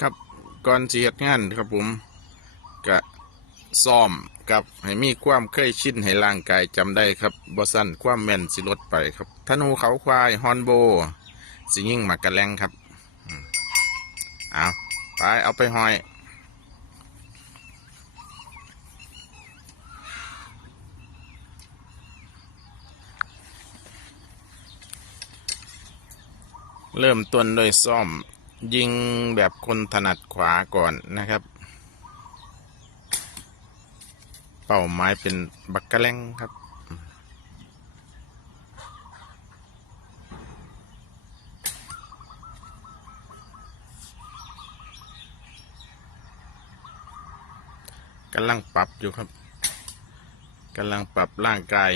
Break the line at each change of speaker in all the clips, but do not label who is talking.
ครับก่อนสิเฮ็ดงานครับผมกะซ้อมกับให้มีความเคยชินให้ร่างกายจำได้ครับบ่สั้นความแม่นสิลดไปครับธนูเขาควายฮอนโบ สิยิ่งหมักกระแลงครับเอาไปเอาไปหอยเริ่มต้นโดยซ่อม ยิงแบบคนถนัดขวาก่อนนะครับ เป้าหมายเป็นบักกะแลงครับ กำลังปรับอยู่ครับกำลังปรับร่างกาย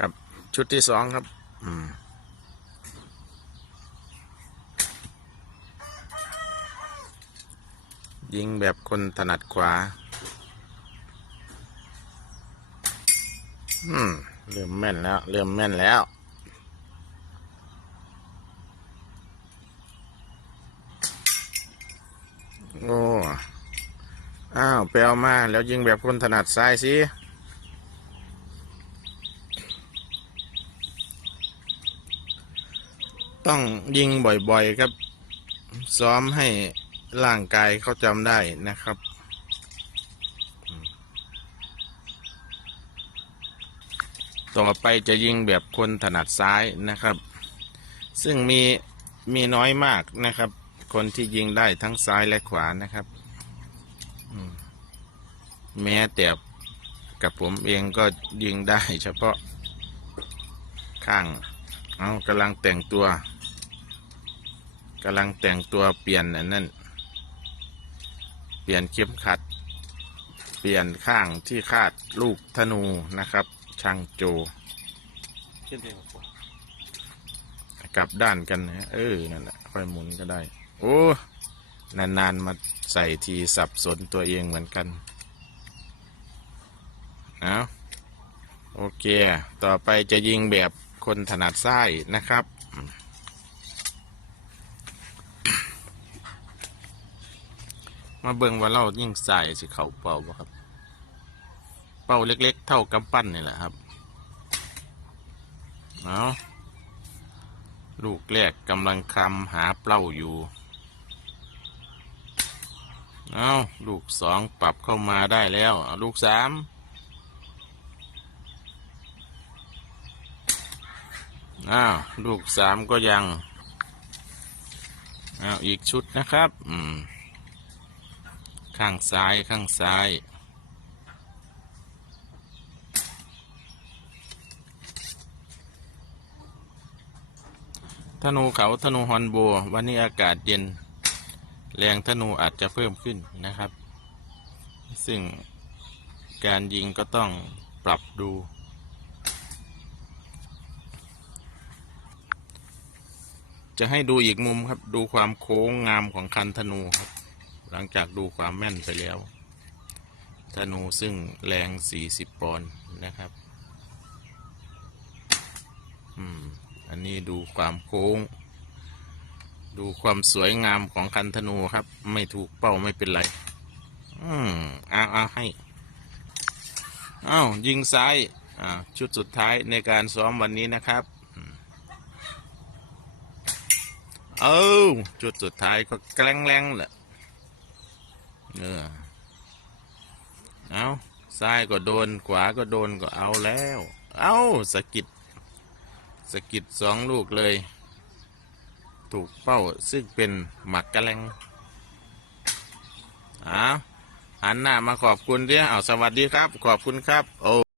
กับชุดที่สองครับ อืมยิงแบบคนถนัดขวา อืม เริ่มแม่นแล้ว เริ่มแม่นแล้ว โอ้ อ้าวไปเอามา แล้วยิงแบบคนถนัดซ้ายสิ ต้องยิงบ่อยๆครับ ซ้อมให้ร่างกายเขาจำได้นะครับ ต่อไปจะยิงแบบคนถนัดซ้ายนะครับ ซึ่งมีมีน้อยมากนะครับ คนที่ยิงได้ทั้งซ้ายและขวานะครับ แม้แต่กับผมเองก็ยิงได้เฉพาะข้าง เอากำลังแต่งตัว กำลังแต่งตัวเปลี่ยนอันนั้น เปลี่ยนเข็มขัด เปลี่ยนข้างที่คาดลูกธนูนะครับ ช่างโจ
ขึ้นเพลงกับผม
กลับด้านกันนะเออ นั่นแหละค่อยหมุนก็ได้ โอ้ นานๆ มาใส่ทีสับสนตัวเองเหมือนกัน เอาโอเค ต่อไปจะยิงแบบคนถนัดซ้ายนะครับ มาเบิ่งว่าเรายิ่งใส่สิเขาเป่าบ่ครับ เป่าเล็ก ๆ เท่ากำปั้นนี่แหละครับเอาลูกแรกกำลังคำหาเปล้าอยู่เอาลูกสองปรับเข้ามาได้แล้วลูกสามอ้าวลูกสามก็ยังอ้าวอีกชุดนะครับ อืม ข้างซ้ายข้างซ้าย ธนูเขาธนูฮอนโบวันนี้อากาศเย็น แรงธนูอาจจะเพิ่มขึ้นนะครับ ซึ่งการยิงก็ต้องปรับดูจะให้ดูอีกมุมครับดูความโค้งงามของคันธนูครับ หลังจากดูความแม่นไปแล้ว ธนูซึ่งแรง 40 ปอนด์นะครับ อืม อันนี้ดูความโค้ง ดูความสวยงามของคันธนูครับ ไม่ถูกเป้าไม่เป็นไร อืมเอาเอาให้อ้าวยิงซ้าย อ่า ชุดสุดท้ายในการซ้อมวันนี้นะครับเอาจุดสุดท้ายก็แกล้งแรงแหละ เออเอาซ้ายก็โดนขวาก็โดนก็เอาแล้ว เอาสะกิดสะกิดสองลูกเลย ถูกเป้าซึ่งเป็นหมักกะแลงอ้าวหันหน้ามาขอบคุณดิเอาสวัสดีครับ ขอบคุณครับ โอ